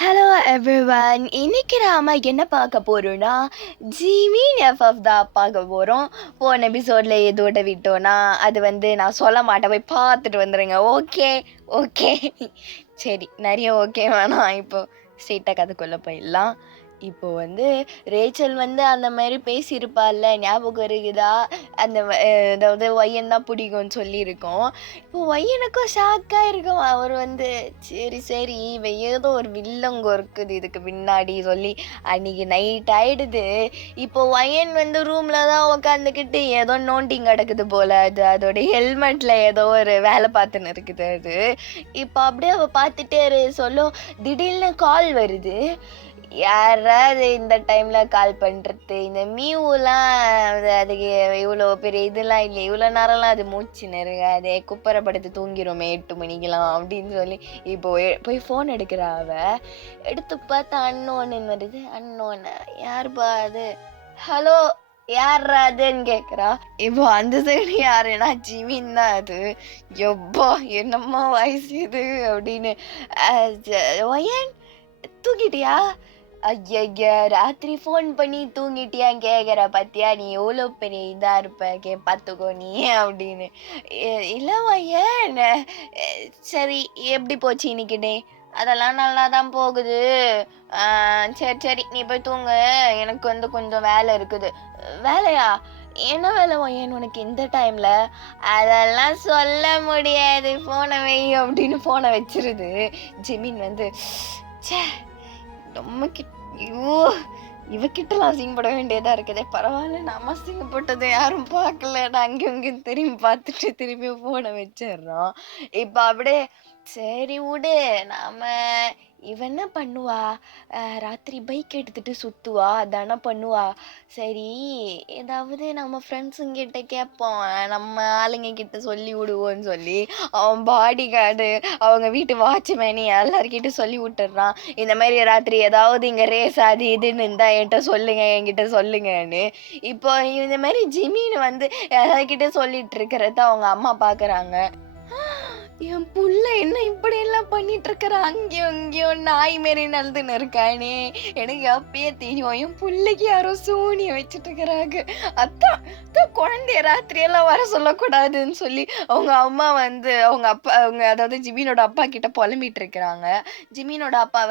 Hello everyone. இன்னைக்கு நாம என்ன பார்க்க போறோம்னா, ஜிமின் எஃப்எஃப் தான் பார்க்க போறோம். போன எபிசோட்ல எதோட விட்டோம்னா, அது நான் சொல்ல மாட்டேன், போய் பார்த்துட்டு வந்துடுங்க. ஓகே ஓகே சரி, நிறைய ஓகே வேணாம். இப்போ ஸ்ட்ரெயிட்டாக கதைக்குள்ளே போயிடலாம். இப்போ ரேச்சல் அந்த மாதிரி பேசியிருப்பாள்ல, ஞாபகம் இருக்குதா? அதாவது ஒய்யன் தான் பிடிக்கும்னு சொல்லியிருக்கோம். இப்போ ஒய்யனுக்கும் ஷாக்காக இருக்கும். அவர் சரி சரி இவன் ஏதோ ஒரு வில்லங்க இருக்குது இதுக்கு பின்னாடி சொல்லி அன்னைக்கு நைட் ஆயிடுது. இப்போ ஒய்யன் ரூம்ல தான் உட்காந்துக்கிட்டு ஏதோ நோண்டிங் கிடக்குது போல. அதோட ஹெல்மெட்ல ஏதோ ஒரு வேலை பார்த்துன்னு இருக்குது. அது இப்போ அப்படியே அவ பார்த்துட்டே சொல்லும். திடீர்னு கால் வருது. யாராவது இந்த டைம்ல கால் பண்றது? இந்த மியூலாம் அதுக்கு இவ்வளோ பெரிய இதெல்லாம் இல்லை, இவ்வளோ நேரம்லாம் அது மூச்சு நெருங்காது, குப்பரப்படுத்து தூங்கிருமே 8 மணிக்கெல்லாம் அப்படின்னு சொல்லி இப்போ போய் ஃபோன் எடுக்கிறா. அவ எடுத்து பார்த்தா அன்னோன்னு வருது. அன்னோன்னு யாருப்பா அது? ஹலோ யாரா அதுன்னு கேட்குறா. இப்போ அந்த சைடு யாருன்னா ஜிமின் தான். அது எப்பா என்னம்மா வயசு இது அப்படின்னு. ஒயன் தூக்கிட்டியா? ஐயா ராத்திரி ஃபோன் பண்ணி தூங்கிட்டியான்னு கேட்குற பார்த்தியா? நீ எவ்வளோ பெரிய இதாக இருப்ப, பார்த்துக்கோ நீ அப்படின்னு. இல்லைவா ஏன்? சரி எப்படி போச்சு இன்னைக்கு டே? அதெல்லாம் நல்லா தான் போகுது. சரி சரி நீ போய் தூங்கு, எனக்கு கொஞ்சம் வேலை இருக்குது. வேலையா? என்ன வேலை ஏன் உனக்கு இந்த டைமில்? அதெல்லாம் சொல்ல முடியாது, ஃபோனை வை அப்படின்னு ஃபோனை வச்சிருது. ஜிமின் சே நம்ம ஐயோ இவக்கிட்டலாம் அசிங்கப்பட வேண்டியதா இருக்குதே. பரவாயில்ல, நம்ம அசிங்கப்பட்டதை யாரும் பார்க்கல. நான் அங்கேயும் இங்கேயும் திரும்பி பார்த்துட்டு திரும்பி ஃபோனை வச்சிடுறோம். இப்போ அப்படியே சரி விடு, நாம இவன் என்ன பண்ணுவா? ராத்திரி பைக் எடுத்துட்டு சுற்றுவா, அதானே பண்ணுவா. சரி ஏதாவது நம்ம ஃப்ரெண்ட்ஸுங்கிட்ட கேட்போம், நம்ம ஆளுங்க கிட்ட சொல்லி விடுவோன்னு சொல்லி அவன் பாடி கார்டு, அவங்க வீட்டு வாட்ச்மேனி எல்லாருக்கிட்ட சொல்லி விட்டுறான். இந்த மாதிரி ராத்திரி ஏதாவது இங்கே ரேஸ் அது இதுன்னு இருந்தால் என்கிட்ட சொல்லுங்கன்னு. இப்போ இந்த மாதிரி ஜிமின்னு எல்லாருக்கிட்ட சொல்லிட்டு இருக்கிறத அவங்க அம்மா பார்க்குறாங்க. என் புள்ள என்ன இப்படி எல்லாம் பண்ணிட்டு இருக்கிற, அங்கேயும் இங்கேயும் நாய் மாரி நடந்துன்னு இருக்கானே. எனக்கு அப்பயே தெரியும் என் பிள்ளைக்கு யாரோ சூனிய வச்சுட்டு இருக்கிறாங்க. அத்தான் குழந்தைய ராத்திரியெல்லாம் வர சொல்லக்கூடாதுன்னு சொல்லி அவங்க அம்மா அதாவது ஜிமினோட அப்பா கிட்ட புலம்பிட்டு இருக்கிறாங்க. ஜிமினோட அப்பா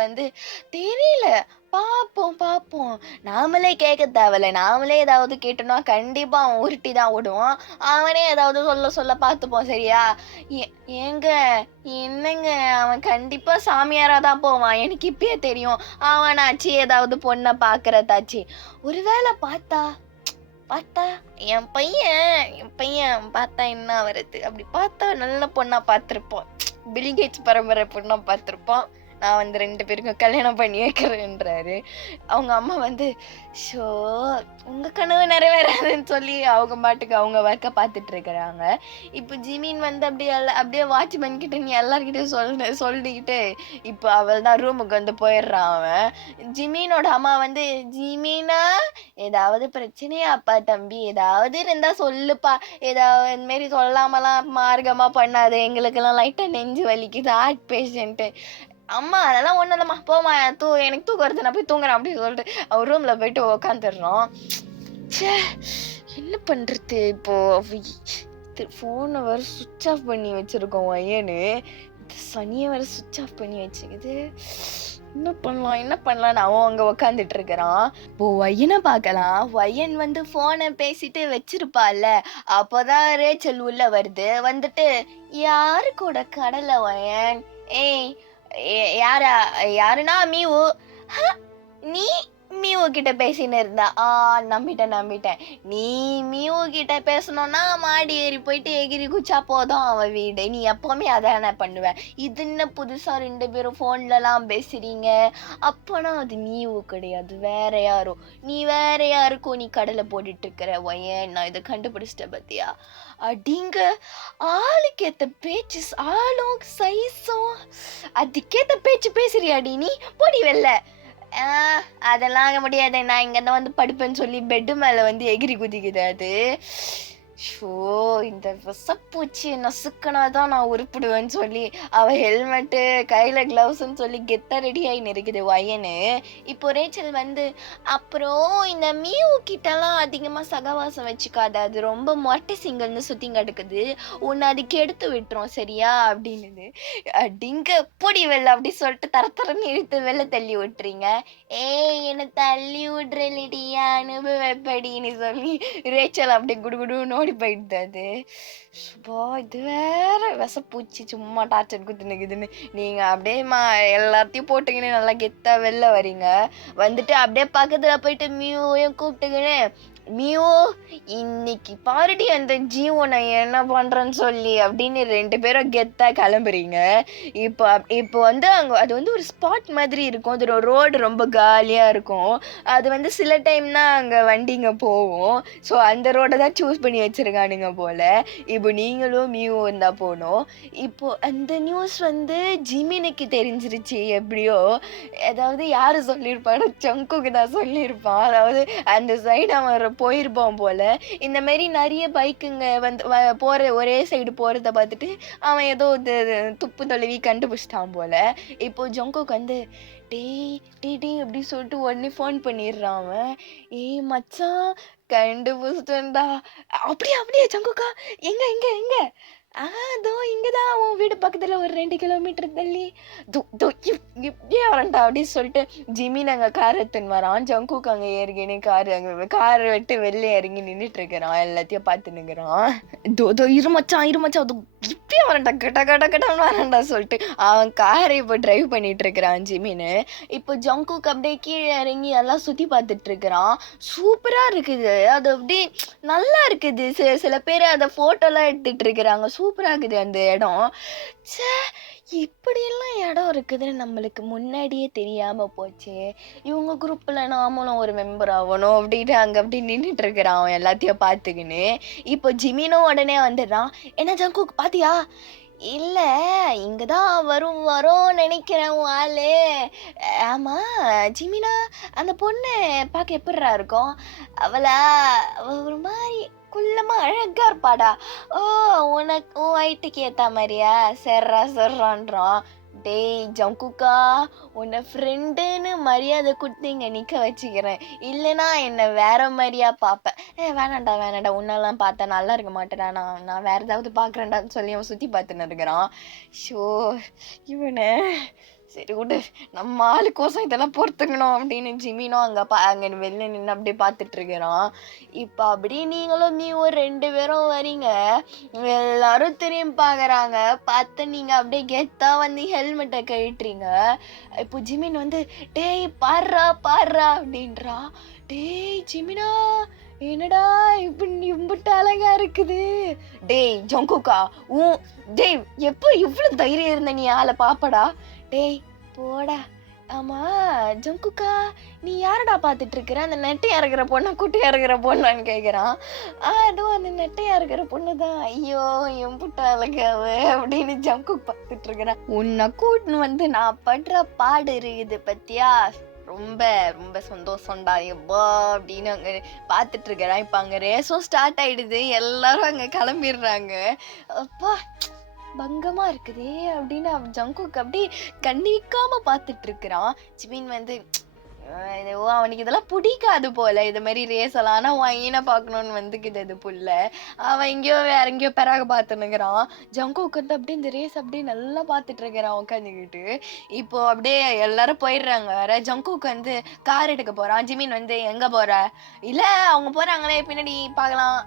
தெரியல, பார்ப்போம், நாமளே கேட்க தேவையில்ல. நாமளே ஏதாவது கேட்டோம்னா கண்டிப்பா அவன் உருட்டி தான் விடுவான். அவனே ஏதாவது சொல்ல பார்த்துப்போம், சரியா? ஏங்க என்னங்க, அவன் கண்டிப்பா சாமியாரா தான் போவான், எனக்கு இப்பயே தெரியும். அவனாச்சு ஏதாவது பொண்ணை பார்க்கறதாச்சு. ஒருவேளை பார்த்தா என் பையன் பார்த்தா என்ன வருது? அப்படி பார்த்தா நல்ல பொண்ணா பார்த்துருப்போம், பில்கேட்ஸ் பரம்பரை பொண்ணா பார்த்துருப்போம். நான் 2 பேருக்கும் கல்யாணம் பண்ணி வைக்கிறேன்றாரு. அவங்க அம்மா ஷோ உங்கள் கனவு நிறைவேறாதுன்னு சொல்லி அவங்க பாட்டுக்கு அவங்க ஒர்க்கை பார்த்துட்டு இருக்கிறாங்க. இப்போ ஜிமின் அப்படியே வாட்ச்மேன் கிட்ட நீ எல்லார்கிட்டையும் சொல்லிக்கிட்டு இப்போ அவள் தான் ரூமுக்கு போயிடுறான். அவன் ஜிமினோட அம்மா ஜிமினா ஏதாவது பிரச்சனையாப்பா தம்பி, ஏதாவது இருந்தா சொல்லுப்பா, ஏதாவது இந்தமாரி சொல்லாமலாம் மார்க்கமாக பண்ணாது, எங்களுக்கெல்லாம் லைட்டாக நெஞ்சு வலிக்குது, ஹார்ட் பேஷண்ட்டு. அம்மா அதெல்லாம் ஒன்றும் இல்லைம்மா, போமா எனக்கு தூக்கம் வருது, நான் போய் தூங்குறேன் அப்படின்னு சொல்லிட்டு அவர் ரூமில் போயிட்டு உக்காந்துடுறோம். சே என்ன பண்ணுறது? இப்போது ஃபோனை வேறு சுவிட்ச் ஆஃப் பண்ணி வச்சுருக்கோம். ஒய்யனு சனியை வேறு சுவிட்ச் ஆஃப் பண்ணி வச்சுக்குது. என்ன பண்ணலான்னு அவன் அங்கே உக்காந்துட்டு இருக்கிறான். இப்போ ஒய்யனை பார்க்கலாம். ஒய்யன் ஃபோனை பேசிட்டு வச்சிருப்பாள்ல, அப்போதான் ரேச்சல் உள்ள வருது. யாரு கூட கடலை ஒய்யன்? ஏய் யாருன்னா மியூ. நீ மியூ கிட்ட பேசின்னு இருந்தா? நம்பிட்டேன். நீ மியூ கிட்ட பேசணும்னா மாடி ஏறி போயிட்டு எகிரி குச்சா போதும் அவன் வீடு. நீ எப்பவுமே அதான பண்ணுவ. இது என்ன புதுசா 2 பேரும் ஃபோன்லலாம் பேசுறீங்க? அப்போனா அது மியூ கிடையாது, வேற யாரோ. நீ வேற யாருக்கும் நீ கடலை போட்டுட்டு இருக்கிற ஒயன். நான் இதை கண்டுபிடிச்சிட்ட பத்தியா? அப்படிங்க ஆளுக்கேத்த பேச்சு, ஆளும் சைஸும் அதுக்கேத்த பேச்சு பேசுறியாடி நீ? போடி வெளில. அதெல்லாம் முடியாது, நான் இங்கே தான் படுப்பேன்னு சொல்லி பெட்டு மேலே எகிரி குதிக்குது. அது ஷோ! இந்த விஷப்பூச்சிய நசுக்குனா தான் நான் உருப்படுவேன்னு சொல்லி, அவ ஹெல்மெட்டு, கையில கிளவுஸ்ன்னு சொல்லி கெத்தா ரெடி ஆயின்னு இருக்குது வயனு. இப்போ ரேச்சல் வந்து, "அப்புறம் இந்த மியூ கிட்டலாம் அதிகமா சகவாசம் வச்சுக்காத. அது ரொம்ப மொரட்டு சிங்கம்ன்னு சுத்தின்னு கெடக்குது. உன்ன அது கெடுத்து விட்டுரும் சரியா?" அப்டின்னுது. "அடிங்க போடி வெளில" அப்டி சொல்லிட்டு தர தரன்னு இழுத்து வெளில தள்ளி விட்டுறீங்க. "ஏய் என்ன தள்ளி விட்றலடி அனுபவப்படின்னு" சொல்லி ரேச்சல் அப்டியே குடுகுடுன்னு ஓடி போயிடுது அது. ஷப்பா! இது வேற வெசப்பூச்சி சும்மா டார்ச்சர் குடுத்துன்னுக்குதுன்னு. நீங்க அப்டியே எல்லாத்தையும் போட்டுக்கின்னு நல்லா கெத்தா வெளில வரீங்க. வந்துட்டு அப்டியே பக்கத்துல போயிட்டு மியூவையும் கூப்ட்டுக்கின்னு, "மியூ இன்னைக்கு பாருடி அந்த ஜீவோ நான் என்ன பண்றேன்னு சொல்லி" அப்டின்னு 2 பேரும் கெத்தா கெளம்புறீங்க. இப்போ வந்து அது வந்து ஒரு ஸ்பாட் மாதிரி இருக்கும். அது ரோடு ரொம்ப காலியா இருக்கும். அது வந்து சில டைம் தான் அங்க வண்டிங்க போவும். ஸோ அந்த ரோட தான் சூஸ் பண்ணி வச்சிருக்கானுங்க போல. இப்போ நீங்களும் மியூவும் தான் போணும். இப்போ அந்த நியூஸ் வந்து ஜிமினுக்கு தெரிஞ்சிருச்சு எப்படியோ. அதாவது யாரு சொல்லியிருப்பான்னா, ஜங்குக்கு தான் சொல்லியிருப்பான். அதாவது அந்த சைடு அவன் போயிருப்பான் போல. இந்த மாரி நெறைய பைக்குங்க வந்து போற ஒரே சைடு போறத பார்த்துட்டு, அவன் ஏதோ துப்பு தழுவி கண்டுபிடிச்சிட்டான் போல. இப்போ ஜங்குக் வந்து, "டேய் டேய் டேய்" அப்படி சொல்லிட்டு உடனே ஃபோன் பண்ணிடுறான் அவன். "ஏய் மச்சான் கண்டுபிடிச்சிட்டேன்டா." "அப்படியா அப்படியா ஜங்குக்கா? எங்க எங்க எங்க?" "இதோ இங்க தான் உன் வீடு பக்கத்துல ஒரு 2 கிலோமீட்டர் தள்ளி. தோ தோ இப்படியே வரேன்டா" அப்படின்னு சொல்லிட்டு ஜிமின் அங்க கார் எடுத்துன்னு வரான். ஜங்குக் அங்க ஏறிக்கின்னு கார் விட்டு வெளில இறங்கி நின்னுட்டு இருக்கிறான். எல்லாத்தையும் பார்த்துன்னுக்குறான். "தோ தோ இரு மச்சான் இரு மச்சான். அதோ இப்பயே வரேன்டா கட கட கடன்னு வரேன்டா" சொல்லிட்டு அவன் காரை இப்போ டிரைவ் பண்ணிட்டு இருக்கிறான் ஜிமின்னு. இப்போ ஜங்குக் அப்படியே கீழே இறங்கி எல்லாம் சுத்தி பார்த்துட்டு இருக்கிறான். சூப்பரா இருக்குது. அது அப்படியே நல்லா இருக்குது. சில பேர் அத ஃபோட்டோலாம் எடுத்துட்டு இருக்கிறாங்க. சூப்பரா இருக்குது அந்த இடம். ச்சே! இப்படியெல்லாம் இடம் இருக்குதுன்னு நம்மளுக்கு முன்னாடியே தெரியாம போச்சே. இவங்க குரூப்ல நாமளும் ஒரு மெம்பர் ஆவணும் அப்படின்னு அங்க அப்படி நின்னுட்டு இருக்கிறான் அவன் எல்லாத்தையும் பார்த்துக்கின்னு. இப்போ ஜிமினும் உடனே வந்துடுறான். "என்ன ஜங்குக் பாத்தியா?" "இல்ல, இங்க தான் வரோம்னு நெனைக்கிறேன் உன் ஆளு." "ஆமா, ஜிமினா அந்த பொண்ணு பார்க்க எப்புட்றா இருக்கும்?" "அவளா? அவ ஒரு மாரி குள்ளமா அழகா இருப்பாடா." "ஓ! உன் ஹைட்டுக்கு ஏத்தா மாரியா? சேர்றா சேர்றான்றான்." "டேய் ஜங்குக்கா, உன்ன ஃப்ரெண்டுன்னு மரியாதை குடுத்து இங்க நிக்க வச்சுக்கிறேன். இல்லன்னா என்ன வேற மாரியா பார்ப்ப." வேணாம்டா வேணாம்டா, உன்னெல்லாம் பார்த்தா நல்லா இருக்க மாட்டேன்டா. நான் வேற ஏதாவது பார்க்குறேன்டான்னு" சொல்லி அவன் சுத்தி பார்த்துன்னு இருக்கிறான். ஷோ! இவன சரி விடு. நம்ம ஆளுக்கோசம் இதெல்லாம் பொறுத்துக்கணும் அப்படின்னு ஜிமினும் அங்க வெளில நின்னு அப்படியே பார்த்துட்டு இருக்கிறான். இப்ப அப்படியே நீங்களும் நீயும் 2 பேரும் வரீங்க. எல்லாரும் திரும்பி பார்க்குறாங்க. பார்த்து நீங்க அப்படியே கெத்தா வந்து ஹெல்மெட்ட கழட்டுறீங்க. இப்போ ஜிமின் வந்து, "டேய் பார்றா பார்றா" அப்படின்றான். "டேய் ஜிமினா, என்னடா இப்படி இம்புட்டு அழகா இருக்குது." "டேய் ஜங்குக்கா, டேய் எப்போ இவ்ளோ தைரியம் இருந்த நீ ஆள பாப்படா?" "டேய் போடா." "ஆமா ஜங்குக்கா, நீ யாரடா பார்த்துட்டு இருக்கிற? அந்த நெட்டையா இருக்கிற பொண்ணா குட்டையா இருக்கிற பொண்ணான்னு" கேட்குறான். அதோ அந்த நெட்டையா இருக்கிற பொண்ணு தான்." "ஐயோ எம்புட்டு அழகு அவ" அப்படின்னு ஜங்குக் பார்த்துட்டு இருக்கிறான். "உன்னை கூட்டின்னு வந்து நான் படுற பாடு இருக்குது பத்தியா? ரொம்ப ரொம்ப சந்தோஷம்டா எப்பா" அப்படின்னு அங்க பார்த்துட்டு இருக்கிறான். இப்ப அங்க ரேஸும் ஸ்டார்ட் ஆயிடுது. எல்லாரும் அங்க கிளம்பிடுறாங்க. அப்பா பங்கமா இருக்குதே அப்படின்னு ஜங்குக் அப்படியே கண்ணிக்காம பார்த்துட்டு இருக்கிறான். ஜிமின் வந்து அவனுக்கு இதெல்லாம் பிடிக்காது போல இது மாதிரி ரேஸ் எல்லாம். ஆனா வைன பார்க்கணும்னு வந்துக்குது அது புள்ள. அவன் எங்கேயோ வேற எங்கேயோ பெறாக பார்த்துன்னுக்குறான். ஜங்குக் வந்து அப்படியே இந்த ரேஸ் அப்படியே நல்லா பார்த்துட்டு இருக்கிறான் உட்காந்துக்கிட்டு. இப்போ அப்படியே எல்லாரும் போயிடுறாங்க வேற. ஜங்குக் வந்து கார் எடுக்க போறான். ஜிமின் வந்து, "எங்க போற?" "இல்ல அவங்க போறாங்களே பின்னாடி பார்க்கலாம்."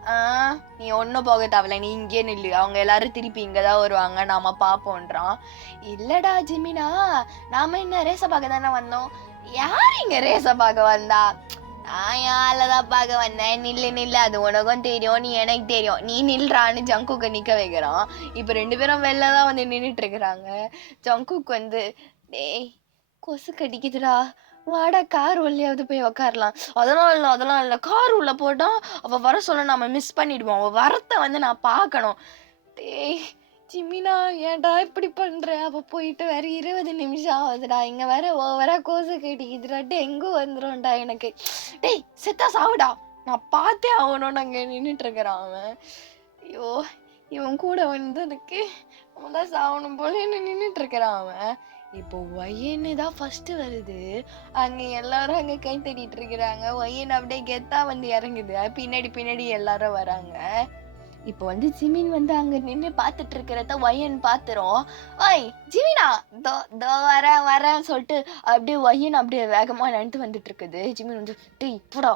"நீ ஒன்னும் போக தேவையில்ல, நீ இங்கே நில்லு. அவங்க எல்லாரும் திருப்பி இங்கதான் வருவாங்க, நாம பார்ப்போன்றான்." "இல்லடா ஜிமினா, நாம என்ன ரேஸ பார்க்க தானே வந்தோம்." "யார் இங்க ரேஸ பார்க்க வந்தா?" "நான் என் ஆளதான் பார்க்க வந்தேன். நில்லு நில்லு, அது உனக்கும் தெரியும், நீ எனக்கு தெரியும். நீ நில்றான்னு ஜங்குக்க நிக்க வைக்கிறான். இப்ப 2 பேரும் வெளில தான் வந்து நின்னுட்டு இருக்கிறாங்க. ஜங்குக் வந்து, "டேய் கொசு கடிக்குதுடா, வாடா கார் உள்ளயாவது போய் உக்காரலாம்." அதெல்லாம் இல்ல. கார் உள்ள போட்டா அவ வர சொல்ல நாம மிஸ் பண்ணிடுவோம். அவ வரத்த வந்து நான் பார்க்கணும்." "டேய் ஜிமினா, ஏன்டா இப்படி பண்ற? அவ போயிட்டு வேற 20 நிமிஷம் ஆகுதுடா. இங்க வேற ஓவரா கொசு கடிக்குதுடா. டெங்கு வந்துரும்டா எனக்கு." "டேய் செத்தா சாவுடா, நான் பார்த்தே ஆகணும்னு அங்கே நின்றுட்டு இருக்கிறான் அவன். ஐயோ, இவன் கூட வந்து எனக்கு அவன் தான் சாகணும் போல நின்றுட்டு இருக்கிறான் அவன். இப்போ ஒய்யன்னு தான் ஃபர்ஸ்ட் வருது. அங்க எல்லாரும் அங்க கை தட்டிட்டு இருக்கிறாங்க. ஒய்யன் அப்படியே கெத்தா வந்து இறங்குது. பின்னாடி பின்னாடி எல்லாரும் வராங்க. இப்போ வந்து ஜிமின் வந்து அங்க நின்று பார்த்துட்டு இருக்கிறத ஒய்யன் பார்த்துரும். ஓய் ஜிமினா, தோ தோ வரேன்னு சொல்லிட்டு அப்படியே ஒய்யன் அப்படியே வேகமா நடந்து வந்துட்டு இருக்குது. ஜிமின் வந்து டீ போடா,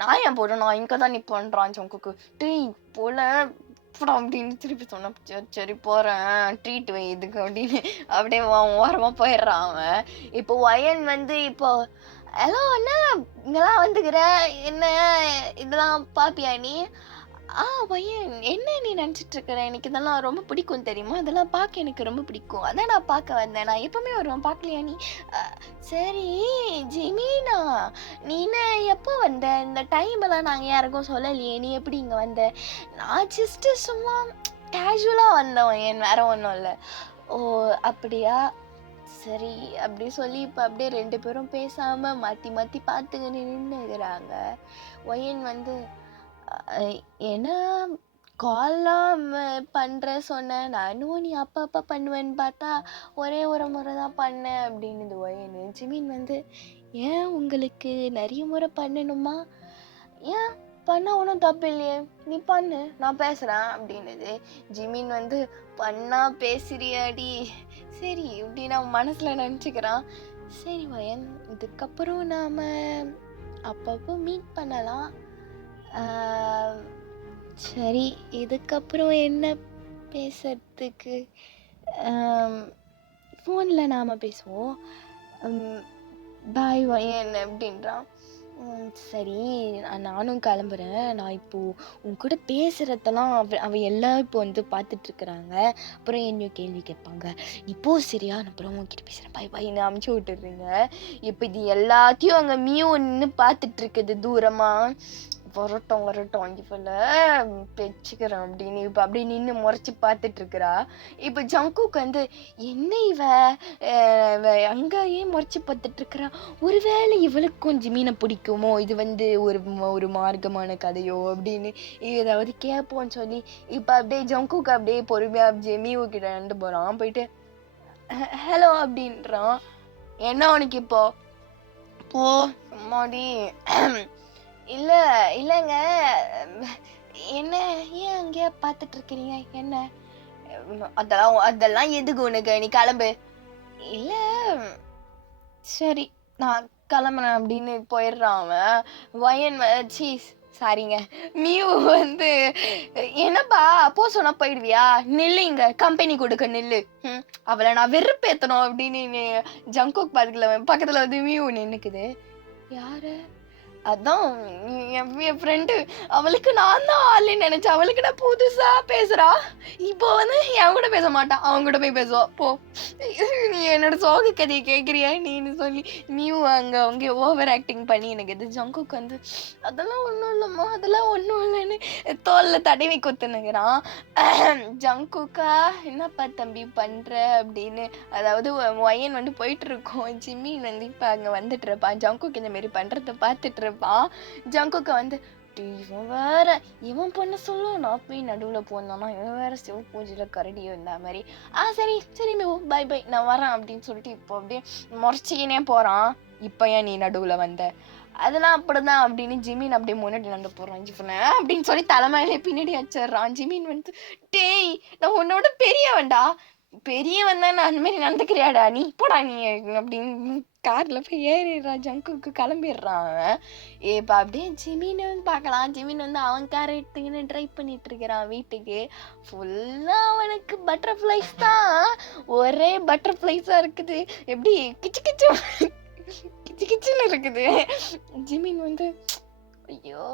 நான் ஏன் போட, நான் இங்க தான் நிப்பேன்றான் ஜங்குக்கு. டீ போல போடா அப்படின்னு திருப்பி சொன்ன. சரி போறேன், ட்ரீட் வை இதுக்கு அப்படின்னு அப்படியே ஓரமா போயிடுறான் அவன். இப்போ ஒயன் வந்து இப்போ ஹலோ அண்ணா இங்கெல்லாம் வந்துக்கிற, என்ன இதெல்லாம் பாப்பியா நீ? பையன் என்ன நீ நினச்சிட்டு இருக்கிற, எனக்கு இதெல்லாம் ரொம்ப பிடிக்கும் தெரியுமா, அதெல்லாம் பார்க்க எனக்கு ரொம்ப பிடிக்கும், அதான் நான் பார்க்க வந்தேன், நான் எப்பவுமே வருவேன், பார்க்கலையா நீ? சரி ஜிமினா, நீ என்ன எப்போ வந்த, இந்த டைம் எல்லாம் நாங்கள் யாருக்கும் சொல்லலையே, நீ எப்படி இங்கே வந்த? நான் ஜஸ்ட்டு சும்மா கேஷுவலாக வந்தேன், என் வேற ஒன்றும் இல்லை. ஓ அப்படியா, சரி அப்படி சொல்லி இப்போ அப்படியே ரெண்டு பேரும் பேசாமல் மாற்றி மாற்றி பார்த்துக்கின்னு நின்றுக்கிறாங்க. ஒயன் வந்து ஏன்னா கால்லாம் பண்ணுற சொன்னேன், நானும் நீ அப்பா அப்பா பண்ணுவேன்னு பார்த்தா ஒரே ஒரு முறை தான் பண்ணேன் அப்படின்னு ஒயனு. ஜிமின் வந்து ஏன் உங்களுக்கு நிறைய முறை பண்ணணுமா? ஏன் பண்ண ஒன்றும் தப்பு இல்லையே, நீ பண்ணு நான் பேசுகிறேன் அப்படின்னுது. ஜிமின் வந்து பண்ணா பேசுறியாடி, சரி இப்படி நான் மனசில் நினச்சிக்கிறான். சரி வயன், இதுக்கப்புறம் நாம் அப்பப்போ மீட் பண்ணலாம். சரி இதுக்கப்புறம் என்ன பேசுறதுக்கு, ஃபோனில் நாம் பேசுவோம், பாய் வயன் அப்படின்றான். சரி நானும் கிளம்புறேன், நான் இப்போது உன் கூட பேசுகிறதெல்லாம் அவ எல்லாம் இப்போ வந்து பார்த்துட்ருக்குறாங்க, அப்புறம் என்னையும் கேள்வி கேட்பாங்க, இப்போ சரியா நான் அப்புறம் உன்கிட்ட பேசுகிறேன், பாய் பாய்ன்னு அமுச்சு விட்டுடுறீங்க. இப்போ இது எல்லாத்தையும் அங்கே மியூ நின்று பார்த்துட்ருக்குது தூரமாக. வரட்டும் இவள பெச்சுக்கிறேன் அப்படின்னு இப்போ அப்படியே நின்று முறைச்சி பார்த்துட்டு இருக்கிறா. இப்போ ஜங்குக்கு வந்து என்ன இவ அங்கேயே முறைச்சி பார்த்துட்டு இருக்கிறா, ஒருவேளை இவளுக்கும் ஜிமீனை பிடிக்குமோ, இது வந்து ஒரு மார்க்கமான கதையோ அப்படின்னு ஏதாவது கேட்போன்னு சொல்லி இப்போ அப்படியே ஜங்குக்கு அப்படியே பொறுமையாக ஜெமியூ கிட்ட நடந்து போகிறான். போயிட்டு ஹலோ அப்படின்றான். என்ன உனக்கு இப்போ? போ சும்மாடி. இல்லைங்க, என்ன ஏன் அங்கேயே பார்த்துட்டு இருக்கிறீங்க, என்ன அதெல்லாம் எதுக்கு உனக்கு, நீ கிளம்பு. இல்லை சரி நான் கிளம்புறேன் அப்படின்னு போயிடுறான் அவன். வயன் சீஸ் சாரிங்க மியூ வந்து என்னப்பா போ சொன்னா போயிடுவியா, நில்லுங்க கம்பெனி கொடுக்க நில்லு, அவளை நான் வெறுப்பேற்றணும் அப்படின்னு ஜங்குக் பக்கத்தில் வந்து மியூ நின்னுக்குது. யாரு? அதான் என் ஃப்ரெண்டு, அவளுக்கு நான் தான் ஆள்னு நினைச்சேன், அவளுக்கு நான் புதுசா பேசுறா, இப்போ வந்து என் கூட பேச மாட்டான், அவங்க கூட போய் பேசுவா. போ நீ என்னோட சோக கதையை கேட்குறியா நீன்னு சொல்லி நீயும் அவங்க ஓவர் ஆக்டிங் பண்ணி எனக்கு இது. ஜங்குக்கு வந்து அதெல்லாம் ஒன்றும் இல்லைம்மா, அதெல்லாம் ஒன்றும் இல்லைன்னு தோலில் தடவி குத்துனுங்கிறான். ஜங்குக்கா என்னப்பா தம்பி பண்ணுற அப்படின்னு, அதாவது ஒயன் வந்து போயிட்டு இருக்கோம், ஜிம்மின் வந்து இப்போ அங்கே வந்துட்டு இருப்பான், ஜங்குக்கு இந்த மாரி பண்ணுறத பார்த்துட்டு இருப்பான். ஜங்குக்கு வந்து இவன் வேற, இவன் பண்ண சொல்லும் நான் போய் நடுவில் போனானா, இவன் வேற சிவ பூஜையில் கரடியோ இந்த மாதிரி. சரி சரி பை பை நான் வரேன் அப்படின்னு சொல்லிட்டு இப்போ அப்படியே முறைச்சிக்கினே போகிறான். இப்போ ஏன் நீ நடுவில் வந்த, அதெல்லாம் அப்படிதான் அப்படின்னு ஜிமின் அப்படியே முன்னாடி நடந்து போகிறான். ஜிஃபனை அப்படின்னு சொல்லி தலைமையிலே பின்னாடி வச்சிடுறான். ஜிமின் வந்து டேய் நான் உன்னோட பெரியவன் தான், நான் அந்த மாதிரி நடந்துக்கிறியாடா நீ, போடா நீ அப்படின்னு காரில் போய் ஏறிடுறான். ஜங்குக்கு கிளம்பிடுறான் அவன். இப்போ அப்படியே ஜிமின் வந்து பார்க்கலாம். ஜிமின் வந்து அவன் காரை எடுத்துக்கின்னு ட்ரைவ் பண்ணிட்டு இருக்கிறான் வீட்டுக்கு. ஃபுல்லாக அவனுக்கு பட்டர்ஃப்ளைஸ் தான், ஒரே பட்டர்ஃப்ளைஸாக இருக்குது, எப்படி கிச்சு கிச்சு கிச்சு கிச்சுன்னு இருக்குது. ஜிமின் வந்து ஐயோ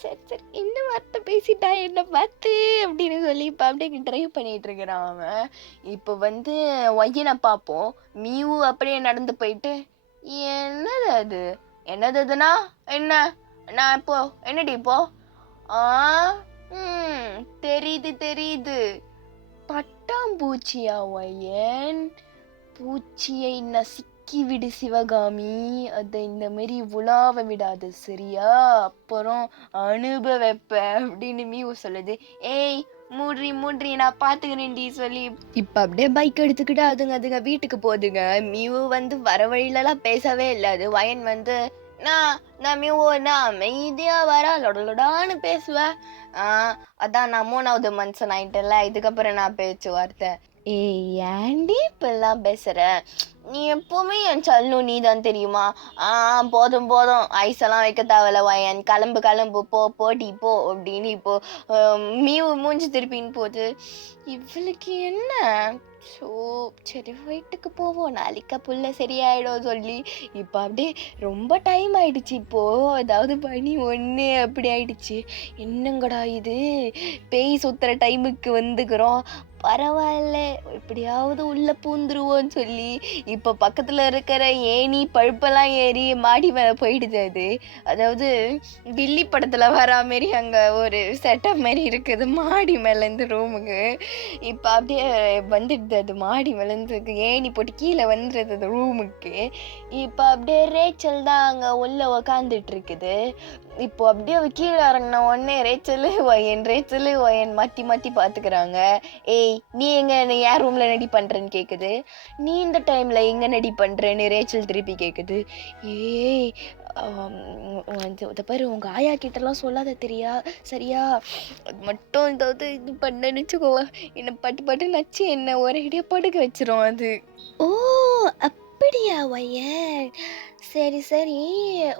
சரி சரி என்ன வார்த்தை பேசிட்டா என்ன பார்த்து அப்படின்னு சொல்லி இப்போ அப்படியே ட்ரைவ் பண்ணிட்டு இருக்கிறான் அவன். இப்போ வந்து ஒய்யனை பார்ப்போம். மியூ அப்படியே நடந்து போயிட்டு என்னது அது, என்னது அதுனா என்ன, நான் இப்போ என்னடி இப்போ தெரியுது பட்டாம்பூச்சியா ஒய்யன், பூச்சியை நசுக்கி அடக்கி விடு சிவகாமி, அதை இந்த மாதிரி உலாவ விடாது சரியா, அப்புறம் அனுபவிப்ப அப்படின்னு மியூ சொல்லுது. ஏய் மூட்ரி மூட்ரி நான் பாத்துக்கிறேன்டி சொல்லி இப்ப அப்படியே பைக் எடுத்துக்கிட்டு அதுங்க வீட்டுக்கு போகுதுங்க. மியூ வந்து வர வழியிலலாம் பேசவே இல்லை. அது வயன் வந்து நான் மியூனா அமைதியா வர லொடலொடான்னு பேசுவேன். அதான் நான் 3வது மனுஷன் ஆயிட்டேன்ல, இதுக்கப்புறம் நான் பேச்சுவார்த்தை. ஏய் ஏன்டி இப்பெல்லாம் பேசுற, நீ எப்பவுமே என் சல்லு நீ தான் தெரியுமா. போதும் போதும் ஐஸெல்லாம் வைக்க தேவையில்ல வயன், கிளம்பு கிளம்பு போ போட்டி போ அப்படின்னு இப்போ மியூ மூஞ்சி திருப்பின்னு போகுது. இவளுக்கு என்ன, ஸோ சரி வீட்டுக்கு போவோம், நாளைக்கா புள்ள சரியாயிடும் சொல்லி இப்போ அப்படியே ரொம்ப டைம் ஆயிடுச்சு. இப்போது அதாவது பனி 1 அப்படி ஆயிடுச்சு. என்னங்கடா இது, பேய் சுற்றுற டைமுக்கு வந்துக்கிறோம், பரவாயில்ல எப்படியாவது உள்ள பூந்துருவோன்னு சொல்லி இப்போ பக்கத்தில் இருக்கிற ஏணி பழுப்பெல்லாம் ஏறி மாடி மேலே போயிடுது. அதாவது கில்லி படத்தில் வரா மாரி அங்கே ஒரு செட்டப் மாரி இருக்குது மாடி மேலேருந்து ரூமுக்கு. இப்போ அப்படியே வந்துடுது, அது மாடி மேலேருந்து ஏணி போட்டு கீழே வந்துடுது அது ரூமுக்கு. இப்போ அப்படியே ரேச்சல் தான் அங்கே உள்ள உக்காந்துட்டு இருக்குது. இப்போ அப்படியே அவ கீழே இறங்கின உடனே ரேச்சலு வயன் மாற்றி மாற்றி பார்த்துக்கிறாங்க. ஏய் நீ எங்க என் ரூம்ல நடி பண்றேன்னு கேக்குது. நீ இந்த டைம்ல எங்க நடி பண்றேன்னு ரேச்சல் திருப்பி கேக்குது. ஏய் இதை பாரு, உங்க ஆயா கிட்டலாம் சொல்லாத சரியா, அது மட்டும் ஏதாவது இது பண்ணன்னு வச்சுக்கோ, என்னை பட்டு நச்சு என்ன ஒரேடியா படுக்க வச்சிரும் அது. ஓ அப்படியா வயன், சரி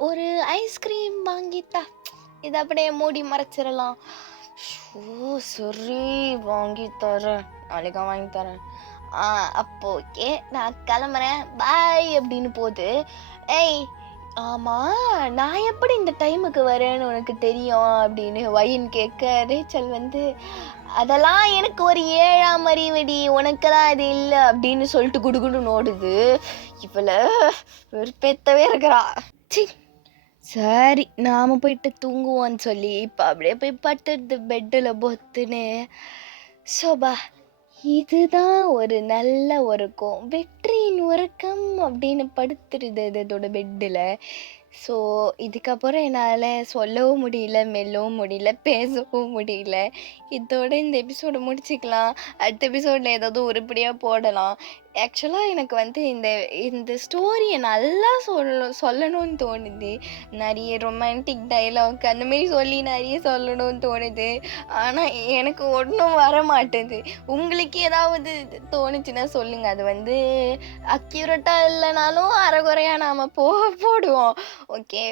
ஒரு ஐஸ்கிரீம் வாங்கித்தா, இதை அப்படியே மூடி மறைச்சிடலாம். ஓ சரி வாங்கி தரேன், நாளைக்கா வாங்கி தரேன். அப்போ ஓகே நான் கிளம்புறேன் பாய் அப்படின்னு போகுது. ஏய் ஆமாம் நான் எப்படி இந்த டைமுக்கு வரேன்னு உனக்கு தெரியும் அப்படின்னு வயன் கேட்க, ரேச்சல் வந்து அதெல்லாம் எனக்கு ஒரு 7ஆம் அறிவடி, உனக்கு தான் அது இல்லை அப்படின்னு சொல்லிட்டு குடுகுடுன்னு ஓடுது. இவளை வெறுப்பேத்தவே இருக்கிறா. சி சரி நாம் போயிட்டு தூங்குவோன்னு சொல்லி இப்போ அப்படியே போய் படுத்துடுது பெட்டில் பொத்துன்னு. சோபா இதுதான் ஒரு நல்ல உறக்கம், வெற்றியின் உறக்கம் அப்படின்னு படுத்துருது இதோட பெட்டில். ஸோ இதுக்கப்புறம் என்னால் சொல்லவும் முடியல, மெல்லவும் முடியல, பேசவும் முடியல. இதோட இந்த எபிசோடை முடிச்சுக்கலாம். அடுத்த எபிசோடில் ஏதாவது உருப்படியாக போடலாம். ஆக்சுவலாக எனக்கு வந்து இந்த ஸ்டோரியை நல்லா சொல்லணும்னு தோணுது. நிறைய ரொமான்டிக் டைலாக் அந்தமாரி சொல்லி நிறைய சொல்லணும்னு தோணுது. ஆனால் எனக்கு ஒன்றும் வர மாட்டேது. உங்களுக்கு ஏதாவது தோணுச்சுன்னா சொல்லுங்கள். அது வந்து அக்யூரேட்டாக இல்லைனாலும் அரைகுறையாக நாம் போடுவோம். ஓகே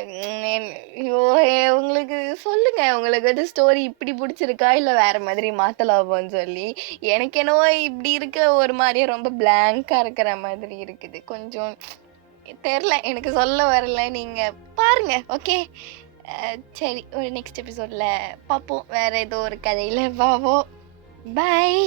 உங்களுக்கு சொல்லுங்கள், உங்களுக்கு வந்து ஸ்டோரி இப்படி பிடிச்சிருக்கா இல்லை வேறு மாதிரி மாற்றலாமான்னு சொல்லி. எனக்கு என்னவோ இப்படி இருக்க ஒரு மாதிரியே ரொம்ப பிளாங்காக இருக்கிற மாதிரி இருக்குது. கொஞ்சம் தெரில, எனக்கு சொல்ல வரல, நீங்கள் பாருங்கள். ஓகே சரி, ஒரு நெக்ஸ்ட் எபிசோடில் பார்ப்போம், வேறு ஏதோ ஒரு கதையில் பார்ப்போம். பாய்.